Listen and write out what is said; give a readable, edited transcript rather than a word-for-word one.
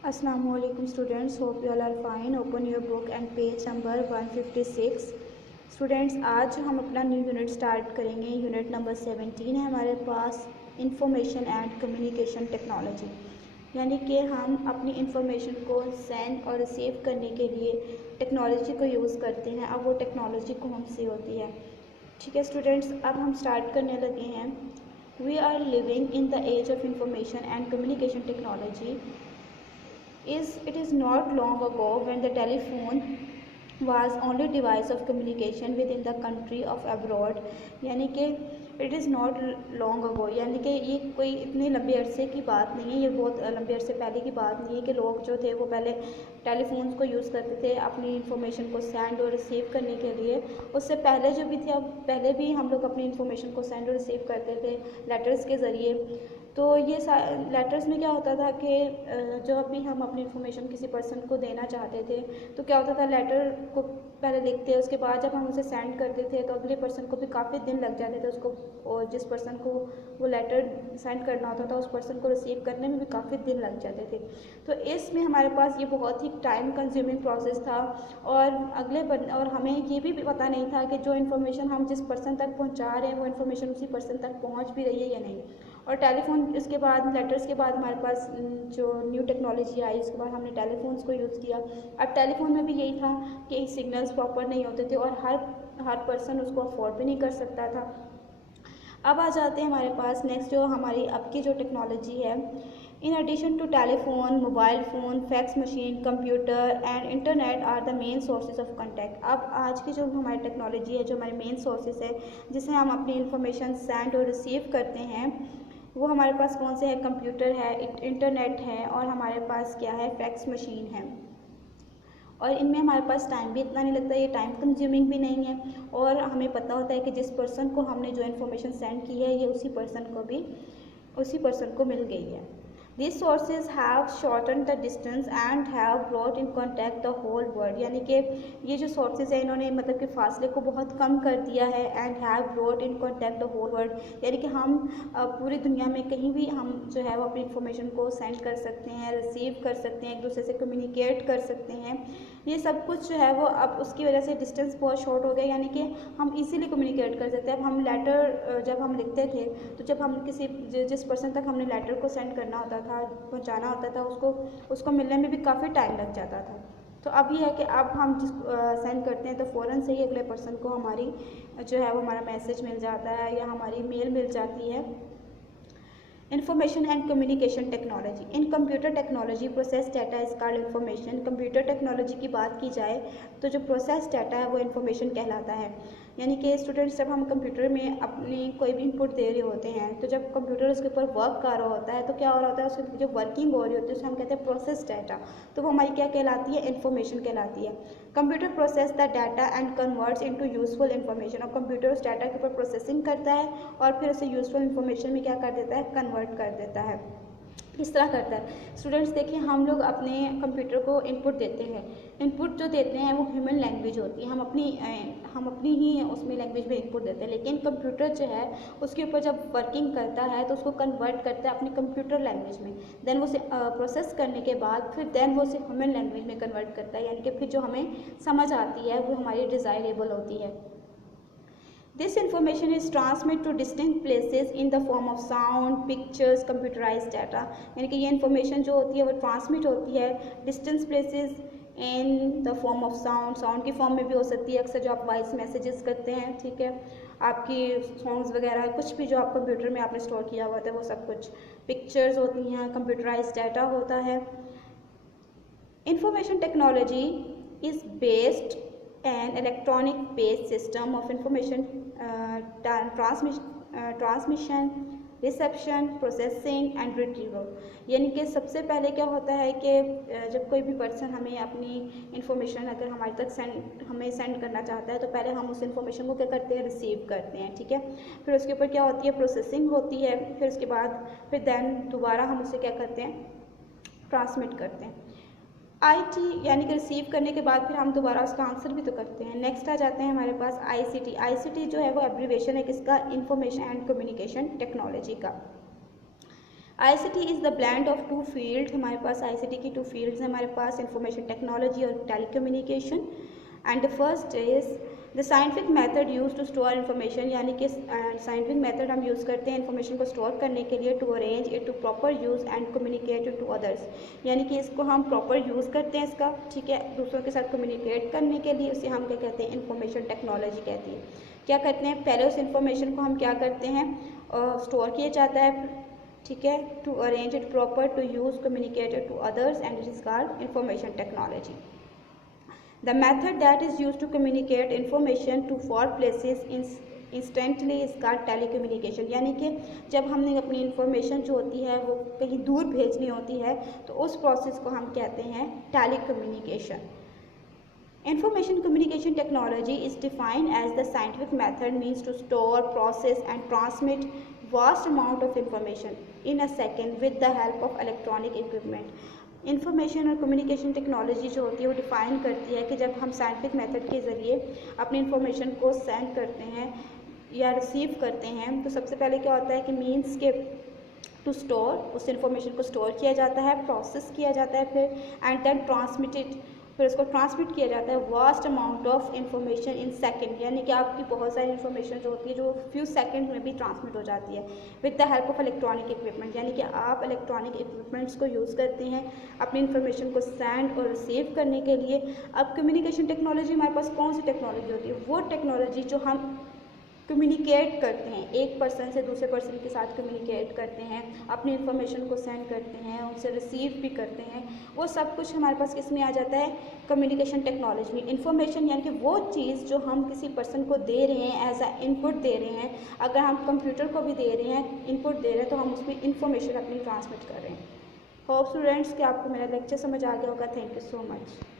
Assalamualaikum students, hope you all are fine. Open your book and page number 156. Students आज हम अपना new unit start करेंगे। Unit number 17 है हमारे पास, इंफॉर्मेशन एंड कम्युनिकेशन टेक्नोलॉजी। यानी कि हम अपनी इंफॉर्मेशन को सेंड और रिसीव करने के लिए टेक्नोलॉजी को यूज़ करते हैं। अब वो टेक्नोलॉजी कौन सी होती है, ठीक है स्टूडेंट्स। अब हम स्टार्ट करने लगे हैं। We are living in the age of information and communication technology. It is not long ago when the telephone was only device of communication within the country of abroad। यानी कि it is not long ago, यानी कि ये कोई इतने लंबे अरसे की बात नहीं है, ये बहुत लंबे अरसे पहले की बात नहीं है कि लोग जो थे वो पहले टेलीफोन्स को यूज़ करते थे अपनी इंफॉर्मेशन को सेंड और रिसीव करने के लिए। उससे पहले जो भी थे, अब पहले भी हम लोग अपनी इंफॉर्मेशन को सेंड और रिसीव करते थे लेटर्स के ज़रिए। तो ये लेटर्स में क्या होता था कि जब भी हम अपनी इन्फॉर्मेशन किसी पर्सन को देना चाहते थे तो क्या होता था, लेटर को पहले लिखते, उसके बाद जब हम उसे सेंड करते थे तो अगले पर्सन को भी काफ़ी दिन लग जाते थे उसको, और जिस पर्सन को वो लेटर सेंड करना होता था उस पर्सन को रिसीव करने में भी काफ़ी दिन लग जाते थे। तो इसमें हमारे पास ये बहुत ही टाइम कंज्यूमिंग प्रोसेस था, और हमें ये भी पता नहीं था कि जो इन्फॉर्मेशन हम जिस पर्सन तक पहुँचा रहे हैं वो इन्फॉर्मेशन उसी पर्सन तक पहुँच भी रही है या नहीं। और टेलीफोन, इसके बाद लेटर्स के बाद हमारे पास जो न्यू टेक्नोलॉजी आई, उसके बाद हमने टेलीफोन्स को यूज़ किया। अब टेलीफोन में भी यही था कि सिग्नल्स प्रॉपर नहीं होते थे और हर पर्सन उसको अफोर्ड भी नहीं कर सकता था। अब आ जाते हैं हमारे पास नेक्स्ट जो हमारी अब की जो टेक्नोलॉजी है। In addition to telephone, mobile phone, fax machine, computer and internet are the main sources of contact. अब आज की जो हमारी टेक्नोलॉजी है, जो हमारे मेन सोर्सेज है जिससे हम अपनी इंफॉर्मेशन सेंड और रिसीव करते हैं, वो हमारे पास कौन से है? कंप्यूटर है, इंटरनेट है और हमारे पास क्या है? फैक्स मशीन है। और इनमें हमारे पास टाइम भी इतना नहीं लगता, ये टाइम कंज्यूमिंग भी नहीं है, और हमें पता होता है कि जिस पर्सन को हमने जो इन्फॉर्मेशन सेंड की है ये उसी पर्सन को मिल गई है। These sources have shortened the distance and have brought in contact the whole world। यानी कि ये जो sources हैं इन्होंने मतलब कि फासले को बहुत कम कर दिया है। and have brought in contact the whole world, यानी कि हम पूरी दुनिया में कहीं भी हम जो है वो अपनी इंफॉर्मेशन को सेंड कर सकते हैं, रिसीव कर सकते हैं, एक दूसरे से कम्युनिकेट कर सकते हैं। ये सब कुछ जो है वो अब उसकी वजह से डिस्टेंस बहुत शॉर्ट हो गया, यानी कि हम इजीली कम्युनिकेट कर सकते हैं। अब हम लेटर जब हम लिखते थे तो जब हम जिस पर्सन तक हमने लेटर को सेंड करना होता था, पहुंचाना होता था, उसको मिलने में भी काफ़ी टाइम लग जाता था। तो अब ये है कि अब हम सेंड करते हैं तो फ़ौरन से ही अगले पर्सन को हमारी जो है वो हमारा मैसेज मिल जाता है या हमारी मेल मिल जाती है। Information and communication technology. In computer technology process data is called information. Computer technology की बात की जाए तो जो प्रोसेस डाटा है वो इन्फॉर्मेशन कहलाता है। यानी कि स्टूडेंट्स, जब हम कंप्यूटर में अपनी कोई भी इनपुट दे रहे होते हैं तो जब कंप्यूटर उसके ऊपर वर्क कर रहा होता है तो क्या हो रहा होता है, उसकी जो वर्किंग हो रही होती है उसे हम कहते हैं प्रोसेस डाटा। तो वो हमारी क्या कहलाती है? इन्फॉर्मेशन कहलाती है। Computer process the data and converts into useful information. और कंप्यूटर उस डाटा के ऊपर प्रोसेसिंग करता है और फिर उसे यूजफुल इन्फॉर्मेशन में क्या कर देता है? कन्वर्ट कर देता है। किस तरह करता है स्टूडेंट्स? देखिए, हम लोग अपने कंप्यूटर को इनपुट देते हैं। इनपुट जो देते हैं वो ह्यूमन लैंग्वेज होती है, हम अपनी ही उसमें लैंग्वेज में इनपुट देते हैं। लेकिन कंप्यूटर जो है उसके ऊपर जब वर्किंग करता है तो उसको कन्वर्ट करता है अपनी कंप्यूटर लैंग्वेज में। देन वो उसे प्रोसेस करने के बाद फिर देन वो उसे ह्यूमन लैंग्वेज में कन्वर्ट करता है, यानी कि फिर जो हमें समझ आती है वो हमारी डिज़ायरेबल होती है। This information is transmitted to distinct places in the form of sound, pictures, computerized data। यानी कि ये information जो होती है वो ट्रांसमिट होती है distance places in the form of sound की फॉर्म में भी हो सकती है। अक्सर जो आप वॉइस मैसेजेस करते हैं, ठीक है, आपकी सॉन्ग्स वगैरह कुछ भी जो आप कंप्यूटर में आपने स्टोर किया हुआ था वो सब कुछ। पिक्चर्स होती हैं, कंप्यूटराइज डाटा होता है। Information technology is based an electronic based system of information transmission, reception, processing and retrieval. यानी कि सबसे पहले क्या होता है कि जब कोई भी पर्सन हमें अपनी इंफॉर्मेशन अगर हमारे तक हमें सेंड करना चाहता है तो पहले हम उस इंफॉर्मेशन को क्या करते हैं? रिसीव करते हैं, ठीक है। फिर उसके ऊपर क्या होती है? प्रोसेसिंग होती है। फिर उसके बाद फिर देन दोबारा हम उसे क्या करते हैं? ट्रांसमिट करते हैं। IT यानी कि रिसीव करने के बाद फिर हम दोबारा उसका आंसर भी तो करते हैं। नेक्स्ट आ जाते हैं हमारे पास ICT जो है वो एब्रीवेशन है किसका? इंफॉर्मेशन एंड कम्युनिकेशन टेक्नोलॉजी का। ICT is the blend of two field, हमारे पास ICT की टू फील्ड्स हैं हमारे पास, इंफॉर्मेशन टेक्नोलॉजी और telecommunication. And the first is the scientific method use to store information, यानी कि साइंटिफिक मेथड हम यूज़ करते हैं इन्फॉर्मेशन को स्टोर करने के लिए, to arrange it to proper use and communicate it to others, यानी कि इसको हम प्रॉपर यूज़ करते हैं इसका, ठीक है, दूसरों के साथ कम्युनिकेट करने के लिए, उसे हम क्या कहते हैं, इंफॉर्मेशन टेक्नोलॉजी कहती है। क्या करते हैं, पहले उस इंफॉर्मेशन को हम क्या करते हैं, स्टोर किया जाता है, ठीक है, to arrange it proper, to use, communicate it to others, and it is called information technology. The method that is used to communicate information to far places instantly is called telecommunication, यानी कि जब हमने अपनी information जो होती है वो कहीं दूर भेजनी होती है तो उस प्रोसेस को हम कहते हैं telecommunication. Information communication technology is defined as the scientific method means to store, process and transmit vast amount of information in a second with the help of electronic equipment। Information और communication technology जो होती है वो define करती है कि जब हम साइंटिफिक मेथड के ज़रिए अपनी इंफॉर्मेशन को सेंड करते हैं या रिसीव करते हैं तो सबसे पहले क्या होता है कि मीन्स के टू स्टोर, उस इंफॉर्मेशन को स्टोर किया जाता है, प्रोसेस किया जाता है फिर, एंड देन ट्रांसमिटेड, फिर उसको ट्रांसमिट किया जाता है vast amount of information in second, यानी कि आपकी बहुत सारी इंफॉर्मेशन जो होती है जो फ्यू सेकंड में भी ट्रांसमिट हो जाती है with the help of electronic equipment, यानी कि आप इलेक्ट्रॉनिक इक्विपमेंट्स को यूज़ करते हैं अपनी इंफॉर्मेशन को सेंड और रिसीव करने के लिए। अब कम्युनिकेशन टेक्नोलॉजी हमारे पास कौन सी टेक्नोलॉजी होती है, वो टेक्नोलॉजी जो हम कम्युनिकेट करते हैं, एक पर्सन से दूसरे पर्सन के साथ कम्युनिकेट करते हैं, अपनी इंफॉर्मेशन को सेंड करते हैं, उनसे रिसीव भी करते हैं, वो सब कुछ हमारे पास किस में आ जाता है, कम्युनिकेशन टेक्नोलॉजी में। इंफॉर्मेशन यानी कि वो चीज़ जो हम किसी पर्सन को दे रहे हैं, एज अ इनपुट दे रहे हैं, अगर हम कंप्यूटर को भी दे रहे हैं, इनपुट दे रहे हैं, तो हम उसमें इंफॉर्मेशन अपनी ट्रांसमिट कर रहे हैं। होप स्टूडेंट्स कि आपको मेरा लेक्चर समझ आ गया होगा। Thank you so much.